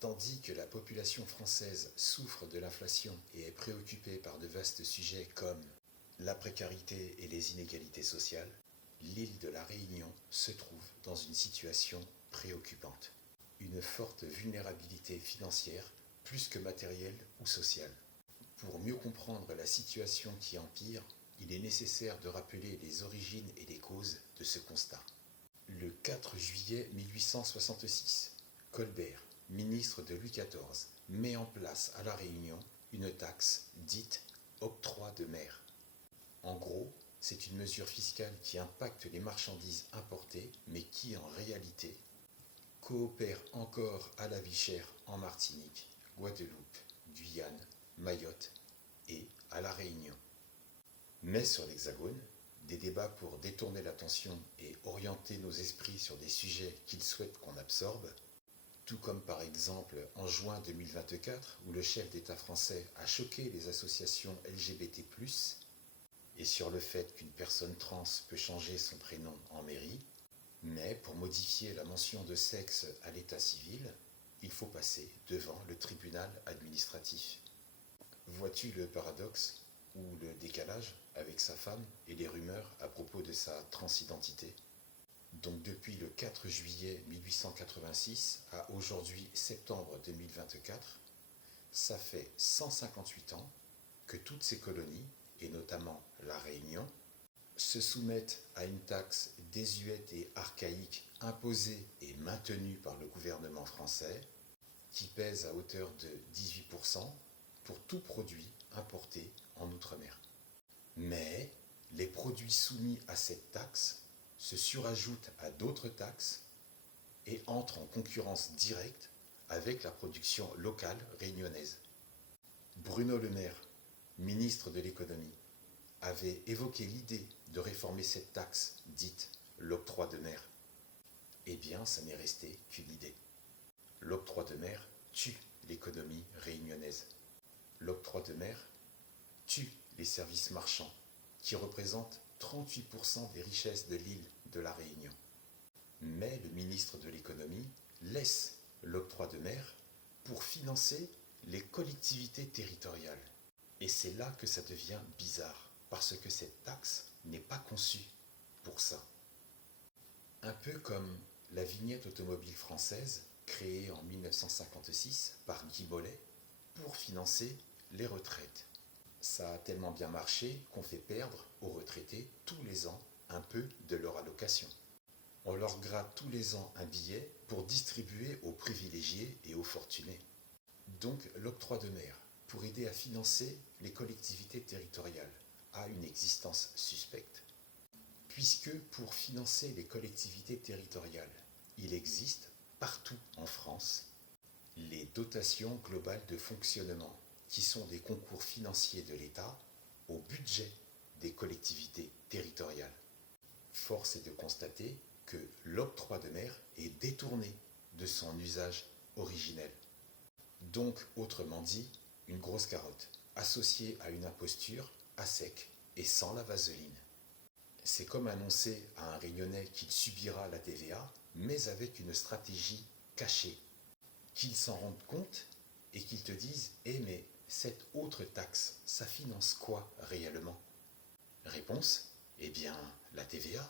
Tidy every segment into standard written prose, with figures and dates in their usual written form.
Tandis que la population française souffre de l'inflation et est préoccupée par de vastes sujets comme la précarité et les inégalités sociales, l'île de la Réunion se trouve dans une situation préoccupante. Une forte vulnérabilité financière, plus que matérielle ou sociale. Pour mieux comprendre la situation qui empire, il est nécessaire de rappeler les origines et les causes de ce constat. Le 4 juillet 1866, Colbert, ministre de Louis XIV, met en place à La Réunion une taxe dite octroi de mer. En gros, c'est une mesure fiscale qui impacte les marchandises importées, mais qui en réalité coopère encore à la vie chère en Martinique, Guadeloupe, Guyane, Mayotte et à La Réunion. Mais sur l'Hexagone, des débats pour détourner l'attention et orienter nos esprits sur des sujets qu'ils souhaitent qu'on absorbe, tout comme par exemple en juin 2024 où le chef d'État français a choqué les associations LGBT+, et sur le fait qu'une personne trans peut changer son prénom en mairie, mais pour modifier la mention de sexe à l'état civil, il faut passer devant le tribunal administratif. Vois-tu le paradoxe ou le décalage avec sa femme et les rumeurs à propos de sa transidentité? Donc depuis le 4 juillet 1886 à aujourd'hui septembre 2024, ça fait 158 ans que toutes ces colonies, et notamment la Réunion, se soumettent à une taxe désuète et archaïque imposée et maintenue par le gouvernement français, qui pèse à hauteur de 18% pour tout produit importé en Outre-mer. Mais les produits soumis à cette taxe se surajoutent à d'autres taxes et entrent en concurrence directe avec la production locale réunionnaise. Bruno Le Maire, ministre de l'économie, avait évoqué l'idée de réformer cette taxe dite l'octroi de mer. Eh bien, ça n'est resté qu'une idée. L'octroi de mer tue l'économie réunionnaise. L'octroi de mer tue les services marchands, qui représentent 38% des richesses de l'île de la Réunion. Mais le ministre de l'économie laisse l'octroi de mer pour financer les collectivités territoriales. Et c'est là que ça devient bizarre, parce que cette taxe n'est pas conçue pour ça. Un peu comme la vignette automobile française, créée en 1956 par Guy Mollet, pour financer les retraites. Ça a tellement bien marché qu'on fait perdre aux retraités tous les ans un peu de leur allocation. On leur gratte tous les ans un billet pour distribuer aux privilégiés et aux fortunés. Donc l'octroi de mer, pour aider à financer les collectivités territoriales, a une existence suspecte. Puisque pour financer les collectivités territoriales, il existe partout en France les dotations globales de fonctionnement, qui sont des concours financiers de l'État au budget des collectivités territoriales. Force est de constater que l'octroi de mer est détourné de son usage originel. Donc, autrement dit, une grosse carotte, associée à une imposture à sec et sans la vaseline. C'est comme annoncer à un Réunionnais qu'il subira la TVA, mais avec une stratégie cachée. Qu'il s'en rende compte et qu'il te dise « Eh mais cette autre taxe, ça finance quoi réellement ?» Réponse : eh bien, la TVA.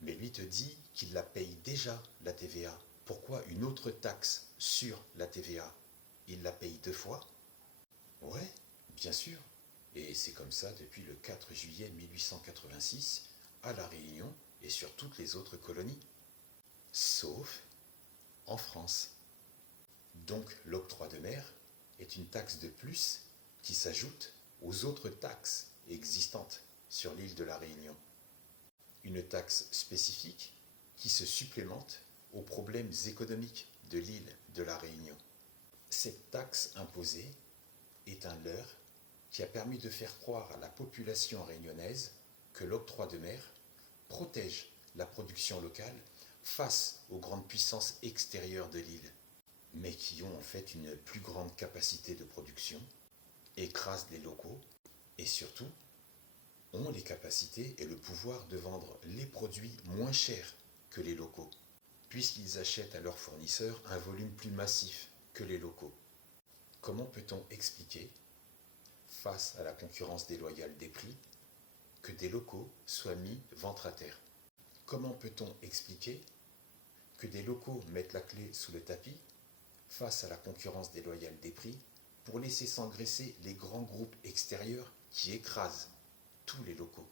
Mais lui te dit qu'il la paye déjà, la TVA. Pourquoi une autre taxe sur la TVA? Il la paye 2 fois? Ouais, bien sûr. Et c'est comme ça depuis le 4 juillet 1886 à La Réunion et sur toutes les autres colonies. Sauf en France. Donc l'octroi de mer est une taxe de plus qui s'ajoute aux autres taxes existantes sur l'île de la Réunion. Une taxe spécifique qui se supplémente aux problèmes économiques de l'île de la Réunion. Cette taxe imposée est un leurre qui a permis de faire croire à la population réunionnaise que l'octroi de mer protège la production locale face aux grandes puissances extérieures de l'île, mais qui ont en fait une plus grande capacité de production, écrasent les locaux et surtout ont les capacités et le pouvoir de vendre les produits moins chers que les locaux, puisqu'ils achètent à leurs fournisseurs un volume plus massif que les locaux. Comment peut-on expliquer, face à la concurrence déloyale des prix, que des locaux soient mis ventre à terre? Comment peut-on expliquer que des locaux mettent la clé sous le tapis, face à la concurrence déloyale des prix, pour laisser s'engraisser les grands groupes extérieurs qui écrasent tous les locaux?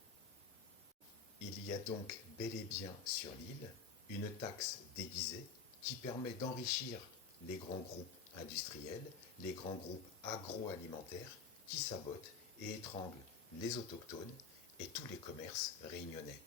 Il y a donc bel et bien sur l'île une taxe déguisée qui permet d'enrichir les grands groupes industriels, les grands groupes agroalimentaires qui sabotent et étranglent les autochtones et tous les commerces réunionnais.